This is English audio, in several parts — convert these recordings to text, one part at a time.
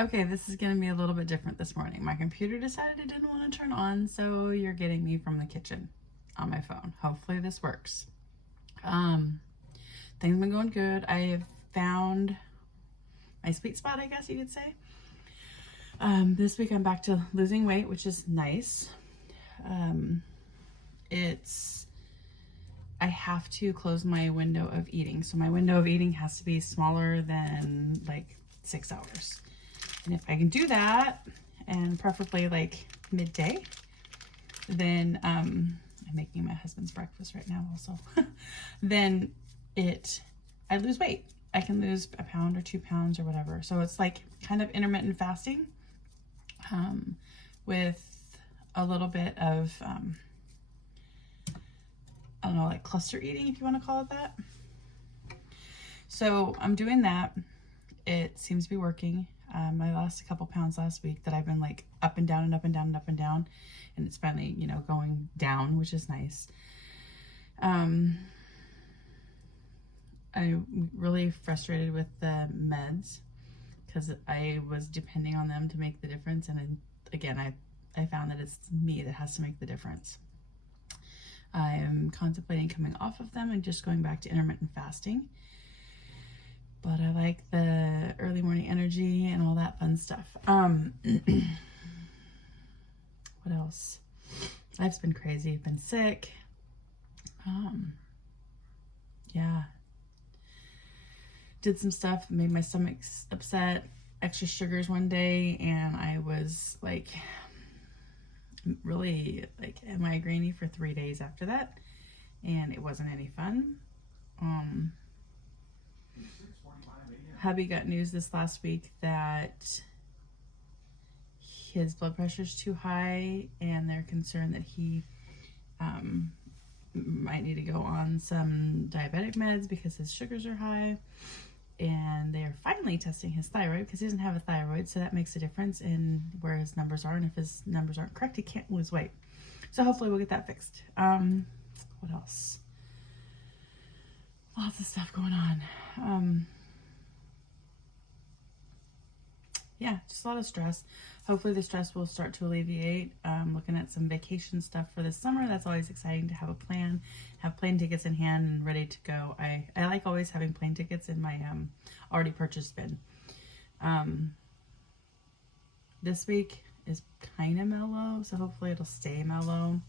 Okay, this is going to be a little bit different this morning. My computer decided it didn't want to turn on, so you're getting me from the kitchen on my phone. Hopefully this works. Things have been going good. I have found my sweet spot, I guess you could say. This week I'm back to losing weight, which is nice. I have to close my window of eating. So my window of eating has to be smaller than like 6 hours. And if I can do that, and preferably like midday, then I'm making my husband's breakfast right now also, then I lose weight. I can lose a pound or 2 pounds or whatever. So it's like kind of intermittent fasting with a little bit of, I don't know, like cluster eating, if you want to call it that. So I'm doing that. It seems to be working. I lost a couple pounds last week that I've been like up and down and up and down and up and down. And it's finally, going down, which is nice. I'm really frustrated with the meds because I was depending on them to make the difference. And again, I found that it's me that has to make the difference. I am contemplating coming off of them and just going back to intermittent fasting. But I like the early morning energy and all that fun stuff. What else? Life's been crazy. I've been sick. Yeah. Did some stuff, made my stomach upset, extra sugars one day, and I was like really like migraine-y for 3 days after that, and it wasn't any fun. Hubby got news this last week that his blood pressure is too high, and they're concerned that he might need to go on some diabetic meds because his sugars are high. And they're finally testing his thyroid because he doesn't have a thyroid, so that makes a difference in where his numbers are. And if his numbers aren't correct, he can't lose weight. So hopefully we'll get that fixed. What else? Lots of stuff going on. Yeah, just a lot of stress. Hopefully the stress will start to alleviate. Looking at some vacation stuff for this summer. That's always exciting to have a plan, have plane tickets in hand and ready to go. I like always having plane tickets in my already purchased bin. This week is kind of mellow, so hopefully it'll stay mellow.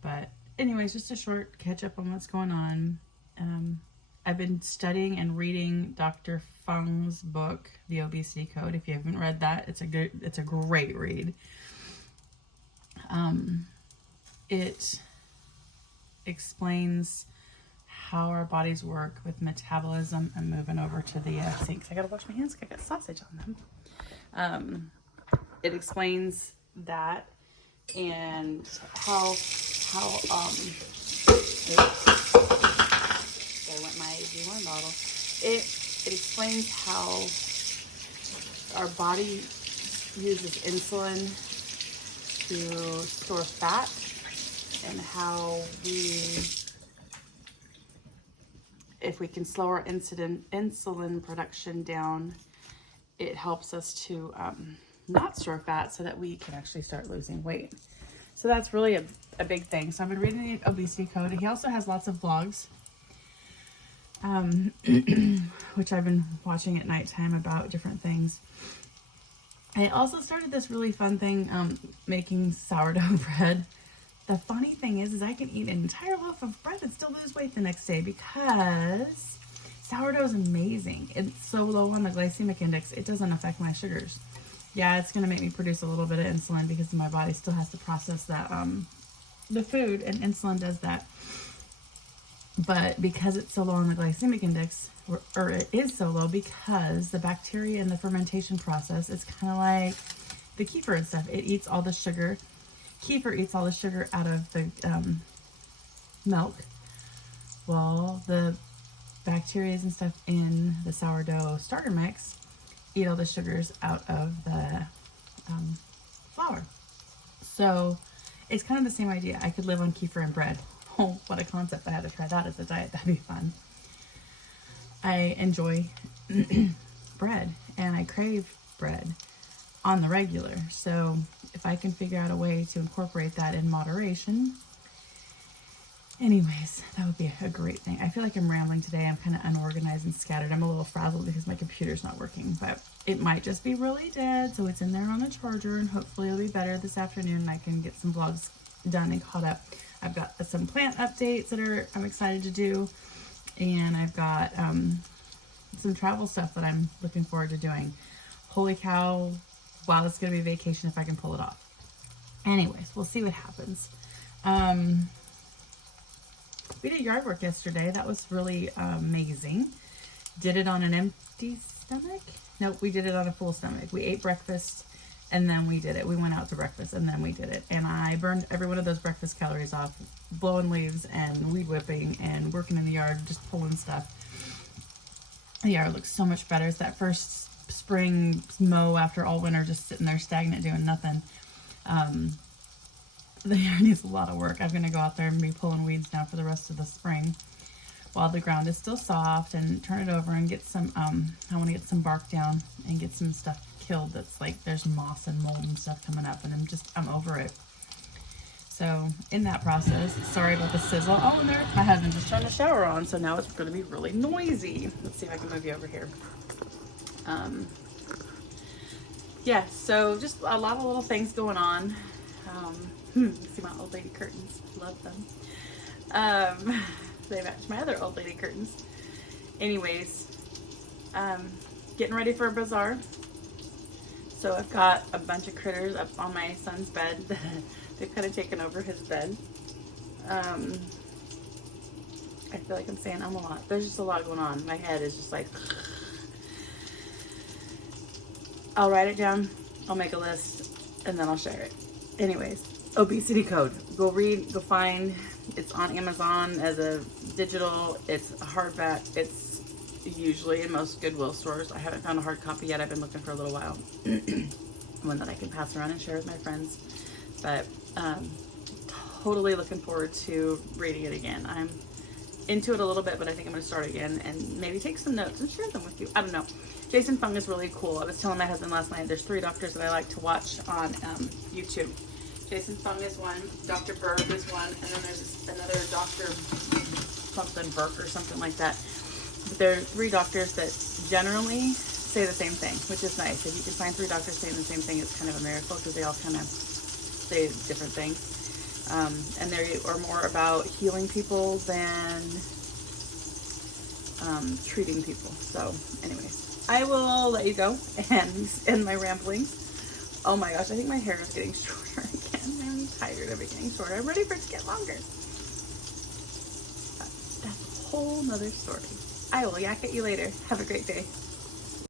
But anyways, just a short catch up on what's going on. I've been studying and reading Dr. Fung's book, The Obesity Code. If you haven't read that, it's a great read. It explains how our bodies work with metabolism. I'm moving over to the sink. I gotta wash my hands because I got sausage on them. It explains that and how I went my V1 bottle. It explains how our body uses insulin to store fat and how if we can slow our insulin production down, it helps us to not store fat so that we can actually start losing weight. So that's really a big thing. So I've been reading the Obesity Code. He also has lots of vlogs, which I've been watching at nighttime about different things. I also started this really fun thing, making sourdough bread. The funny thing is I can eat an entire loaf of bread and still lose weight the next day because sourdough is amazing. It's so low on the glycemic index, it doesn't affect my sugars. Yeah, it's going to make me produce a little bit of insulin because my body still has to process that, the food, and insulin does that. But because it's so low on the glycemic index, or it is so low because the bacteria in the fermentation process, it's kind of like the kefir and stuff. It eats all the sugar. Kefir eats all the sugar out of the milk. Well, the bacteria and stuff in the sourdough starter mix eat all the sugars out of the flour. So it's kind of the same idea. I could live on kefir and bread. Oh, what a concept. I had to try that as a diet. That'd be fun. I enjoy bread and I crave bread on the regular. So if I can figure out a way to incorporate that in moderation, anyways, that would be a great thing. I feel like I'm rambling today. I'm kind of unorganized and scattered. I'm a little frazzled because my computer's not working, but it might just be really dead. So it's in there on a charger, and hopefully it'll be better this afternoon and I can get some vlogs done and caught up. I've got some plant updates that I'm excited to do. And I've got some travel stuff that I'm looking forward to doing. Holy cow. Wow, it's going to be a vacation if I can pull it off. Anyways, we'll see what happens. We did yard work yesterday. That was really amazing. Did it on an empty stomach? Nope, we did it on a full stomach. We ate breakfast and then we did it. We went out to breakfast and then we did it. And I burned every one of those breakfast calories off, blowing leaves and weed whipping and working in the yard, just pulling stuff. The yard looks so much better. It's that first spring mow after all winter, just sitting there stagnant doing nothing. The yard needs a lot of work. I'm going to go out there and be pulling weeds now for the rest of the spring while the ground is still soft, and turn it over and get some, I want to get some bark down and get some stuff killed that's like, there's moss and mold and stuff coming up, and I'm over it. So in that process, sorry about the sizzle. Oh, and there, my husband just turned the shower on, so now it's going to be really noisy. Let's see if I can move you over here. Yeah, so just a lot of little things going on. See my old lady curtains, love them. They match my other old lady curtains. Anyways, getting ready for a bazaar. So I've got a bunch of critters up on my son's bed. They've kind of taken over his bed. I feel like I'm saying a lot. There's just a lot going on. My head is just like, I'll write it down, I'll make a list, and then I'll share it. Anyways, Obesity Code. Go read, go find. It's on Amazon as a digital. It's a hardback. It's usually in most Goodwill stores. I haven't found a hard copy yet. I've been looking for a little while. One that I can pass around and share with my friends. But totally looking forward to reading it again. I'm into it a little bit, but I think I'm going to start again and maybe take some notes and share them with you. I don't know. Jason Fung is really cool. I was telling my husband last night, there's 3 doctors that I like to watch on YouTube. Jason Fung is one, Dr. Berg is one, and then there's another Dr. something Burke or something like that. But there are 3 doctors that generally say the same thing, which is nice. If you can find 3 doctors saying the same thing, it's kind of a miracle because they all kind of say different things. And they are more about healing people than treating people. So anyways, I will let you go and end my ramblings. Oh my gosh, I think my hair is getting shorter again. I'm tired of it getting shorter. I'm ready for it to get longer. That's a whole nother story. I will yak at you later. Have a great day.